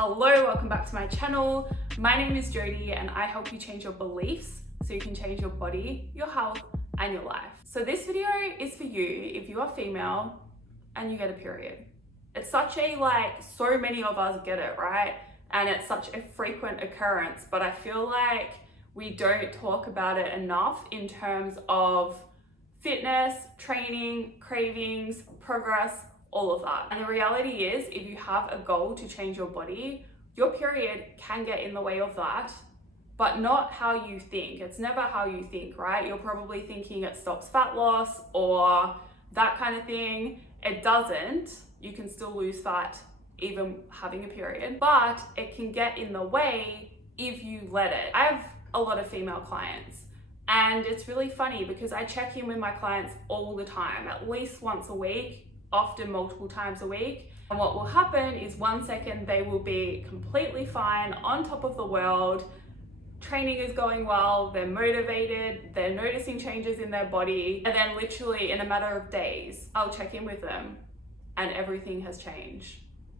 Hello, welcome back to my channel. My name is Jody and I help you change your beliefs so you can change your body, your health, and your life. So this video is for you if you are female and you get a period. It's such a so many of us get it, right? And it's such a frequent occurrence, but I feel like we don't talk about it enough in terms of fitness, training, cravings, progress, all of that. And the reality is, if you have a goal to change your body, your period can get in the way of that, but not how you think. It's never how you think, right? You're probably thinking it stops fat loss or that kind of thing. It doesn't. You can still lose fat even having a period, but it can get in the way if you let it. I have a lot of female clients, and it's really funny because I check in with my clients all the time, at least once a week, often multiple times a week. And what will happen is 1 second they will be completely fine, on top of the world, training is going well, they're motivated, they're noticing changes in their body, and then literally in a matter of days, I'll check in with them and everything has changed.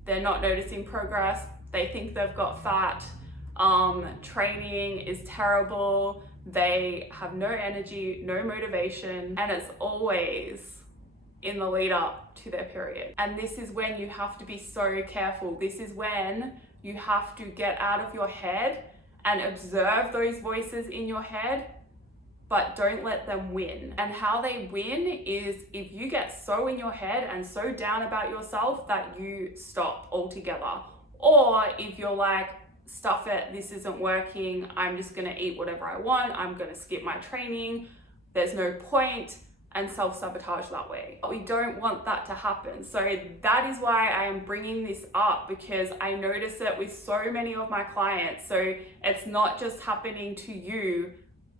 They're not noticing progress, they think they've got fat, training is terrible, they have no energy, no motivation, and it's always in the lead up to their period. And this is when you have to be so careful. This is when you have to get out of your head and observe those voices in your head, but don't let them win. And how they win is if you get so in your head and so down about yourself that you stop altogether. Or if you're like, stuff it, this isn't working, I'm just gonna eat whatever I want, I'm gonna skip my training, there's no point, and self-sabotage that way. But we don't want that to happen. So that is why I am bringing this up, because I notice it with so many of my clients. So it's not just happening to you.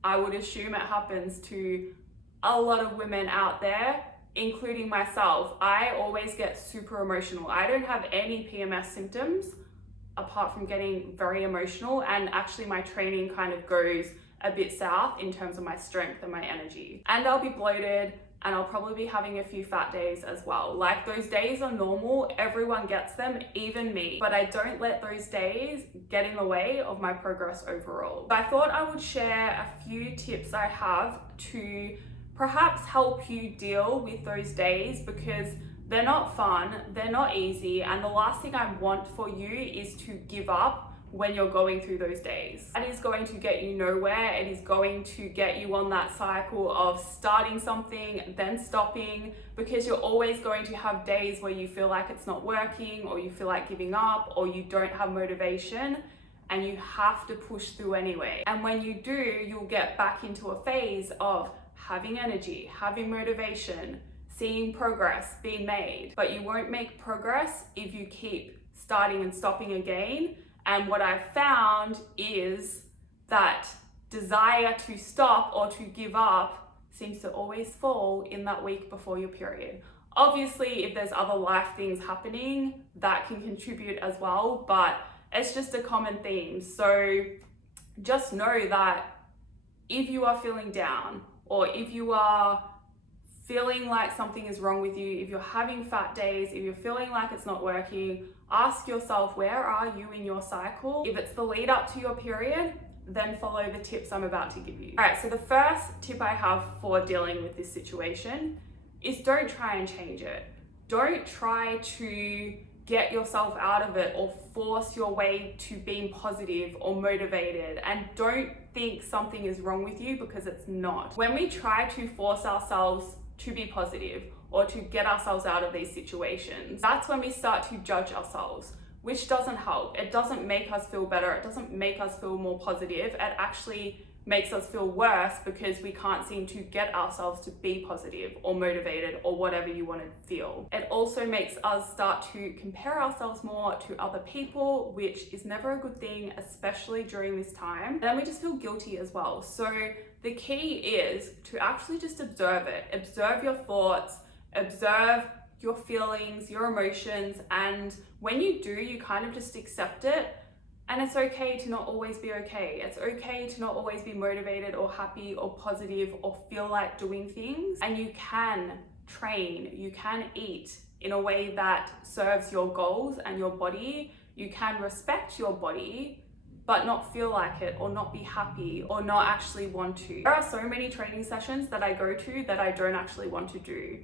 I would assume it happens to a lot of women out there, including myself. I always get super emotional. I don't have any PMS symptoms apart from getting very emotional, and actually my training kind of goes a bit south in terms of my strength and my energy. And I'll be bloated, and I'll probably be having a few fat days as well. Like, those days are normal, everyone gets them, even me. But I don't let those days get in the way of my progress overall. So I thought I would share a few tips I have to perhaps help you deal with those days, because they're not fun, they're not easy, and the last thing I want for you is to give up when you're going through those days. That is going to get you nowhere. It is going to get you on that cycle of starting something, then stopping, because you're always going to have days where you feel like it's not working, or you feel like giving up, or you don't have motivation, and you have to push through anyway. And when you do, you'll get back into a phase of having energy, having motivation, seeing progress being made. But you won't make progress if you keep starting and stopping again. And what I've found is that desire to stop or to give up seems to always fall in that week before your period. Obviously, if there's other life things happening, that can contribute as well, but it's just a common theme. So just know that if you are feeling down, or if you are feeling like something is wrong with you, if you're having fat days, if you're feeling like it's not working, ask yourself, where are you in your cycle? If it's the lead up to your period, then follow the tips I'm about to give you. All right, so the first tip I have for dealing with this situation is don't try and change it. Don't try to get yourself out of it or force your way to being positive or motivated, and don't think something is wrong with you, because it's not. When we try to force ourselves to be positive or to get ourselves out of these situations, that's when we start to judge ourselves, which doesn't help. It doesn't make us feel better. It doesn't make us feel more positive. It actually makes us feel worse, because we can't seem to get ourselves to be positive or motivated or whatever you want to feel. It also makes us start to compare ourselves more to other people, which is never a good thing, especially during this time. And then we just feel guilty as well. So the key is to actually just observe it. Observe your thoughts, observe your feelings, your emotions, and when you do, you kind of just accept it. And it's okay to not always be okay. It's okay to not always be motivated or happy or positive or feel like doing things. And you can train, you can eat in a way that serves your goals and your body. you can respect your body but not feel like it, or not be happy, or not actually want to. There are so many training sessions that I go to that I don't actually want to do,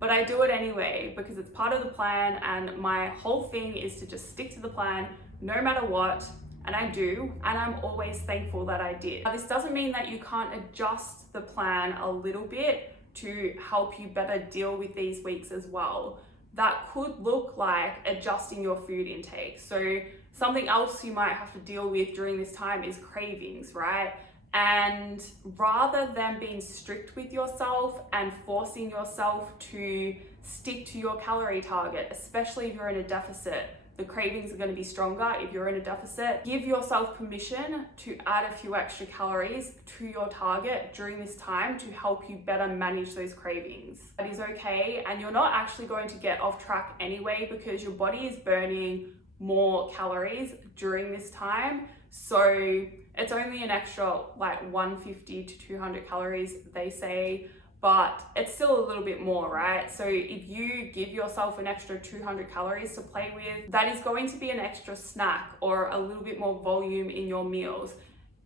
but I do it anyway because it's part of the plan, and my whole thing is to just stick to the plan no matter what, and I do, and I'm always thankful that I did. Now, this doesn't mean that you can't adjust the plan a little bit to help you better deal with these weeks as well. That could look like adjusting your food intake. So something else you might have to deal with during this time is cravings, right? And rather than being strict with yourself and forcing yourself to stick to your calorie target, especially if you're in a deficit, the cravings are going to be stronger if you're in a deficit. Give yourself permission to add a few extra calories to your target during this time to help you better manage those cravings. That is okay, and you're not actually going to get off track anyway because your body is burning more calories during this time. So it's only an extra like 150 to 200 calories, they say, but it's still a little bit more, right? So if you give yourself an extra 200 calories to play with, that is going to be an extra snack or a little bit more volume in your meals.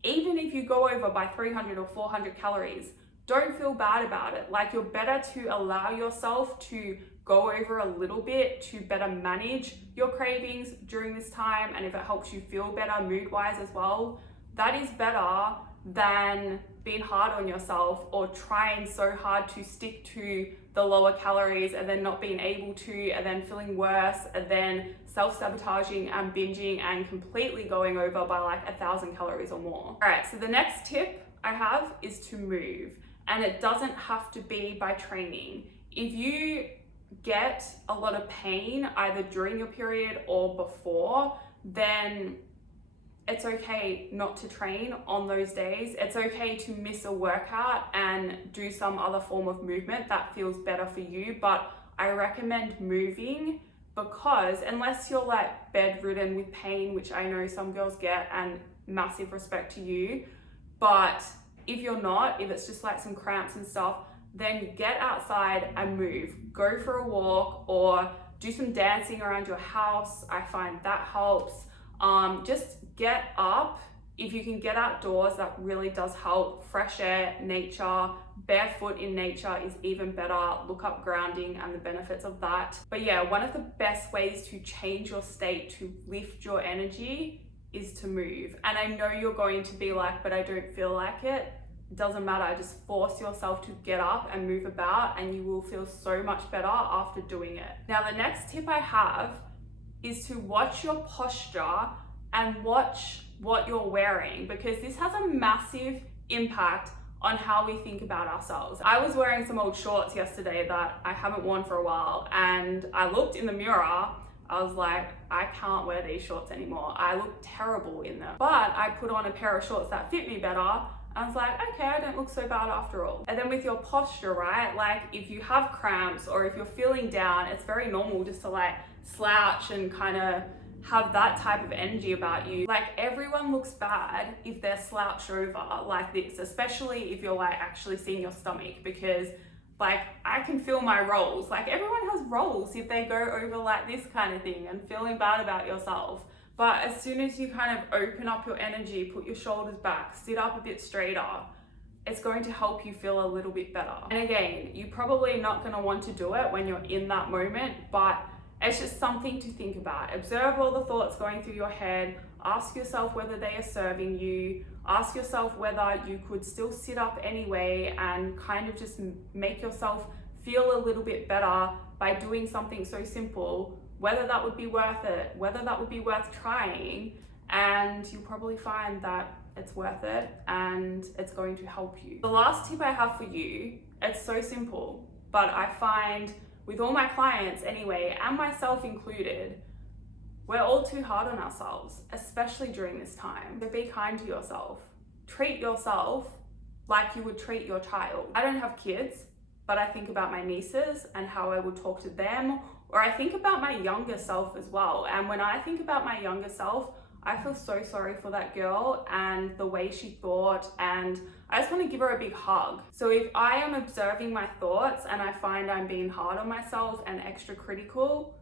Even if you go over by 300 or 400 calories, don't feel bad about it. Like, you're better to allow yourself to go over a little bit to better manage your cravings during this time. And if it helps you feel better mood-wise as well, that is better than being hard on yourself or trying so hard to stick to the lower calories and then not being able to, and then feeling worse, and then self-sabotaging and binging and completely going over by like 1,000 calories or more. All right, so the next tip I have is to move, and it doesn't have to be by training. If you get a lot of pain either during your period or before, then it's okay not to train on those days. It's okay to miss a workout and do some other form of movement that feels better for you. But I recommend moving, because unless you're like bedridden with pain, which I know some girls get, and massive respect to you, but if you're not, if it's just like some cramps and stuff, then get outside and move. Go for a walk or do some dancing around your house. I find that helps. Just get up. If you can get outdoors, that really does help. Fresh air, nature, barefoot in nature is even better. Look up grounding and the benefits of that. But yeah, one of the best ways to change your state, to lift your energy, is to move. And I know you're going to be like, but I don't feel like it. It doesn't matter. Just force yourself to get up and move about, and you will feel so much better after doing it. Now, the next tip I have is to watch your posture and watch what you're wearing, because this has a massive impact on how we think about ourselves. I was wearing some old shorts yesterday that I haven't worn for a while, and I looked in the mirror. I was like, I can't wear these shorts anymore. I look terrible in them. But I put on a pair of shorts that fit me better. I was like, okay, I don't look so bad after all. And then with your posture, right? Like, if you have cramps or if you're feeling down, it's very normal just to like slouch and kind of have that type of energy about you. Like, everyone looks bad if they're slouched over like this, especially if you're like actually seeing your stomach, because like I can feel my rolls. Like, everyone has rolls if they go over like this kind of thing and feeling bad about yourself. But as soon as you kind of open up your energy, put your shoulders back, sit up a bit straighter, it's going to help you feel a little bit better. And again, you're probably not going to want to do it when you're in that moment, but it's just something to think about. Observe all the thoughts going through your head. Ask yourself whether they are serving you. Ask yourself whether you could still sit up anyway, and kind of just make yourself feel a little bit better by doing something so simple, whether that would be worth it, whether that would be worth trying, and you'll probably find that it's worth it and it's going to help you. The last tip I have for you, it's so simple, but I find with all my clients anyway, and myself included, we're all too hard on ourselves, especially during this time. So be kind to yourself. Treat yourself like you would treat your child. I don't have kids, but I think about my nieces and how I would talk to them, or I think about my younger self as well. And when I think about my younger self, I feel so sorry for that girl and the way she thought, and I just want to give her a big hug. So if I am observing my thoughts and I find I'm being hard on myself and extra critical,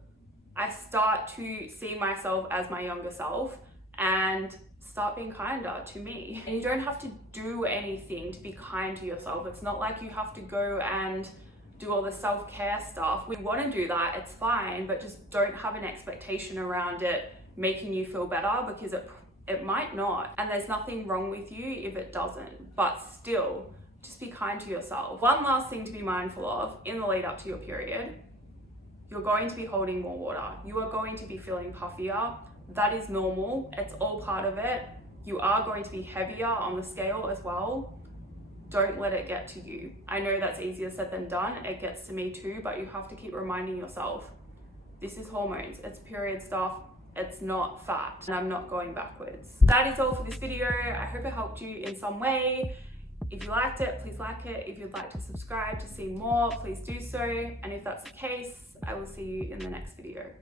I start to see myself as my younger self and start being kinder to me. And you don't have to do anything to be kind to yourself. It's not like you have to go and do all the self-care stuff. We want to do that, it's fine, but just don't have an expectation around it making you feel better, because it might not. And there's nothing wrong with you if it doesn't, but still, just be kind to yourself. One last thing to be mindful of in the lead up to your period: you're going to be holding more water. You are going to be feeling puffier. That is normal. It's all part of it. You are going to be heavier on the scale as well. Don't let it get to you. I know that's easier said than done. It gets to me too, but you have to keep reminding yourself, this is hormones, it's period stuff, it's not fat, and I'm not going backwards. That is all for this video. I hope it helped you in some way. If you liked it, please like it. If you'd like to subscribe to see more, please do so. And if that's the case, I will see you in the next video.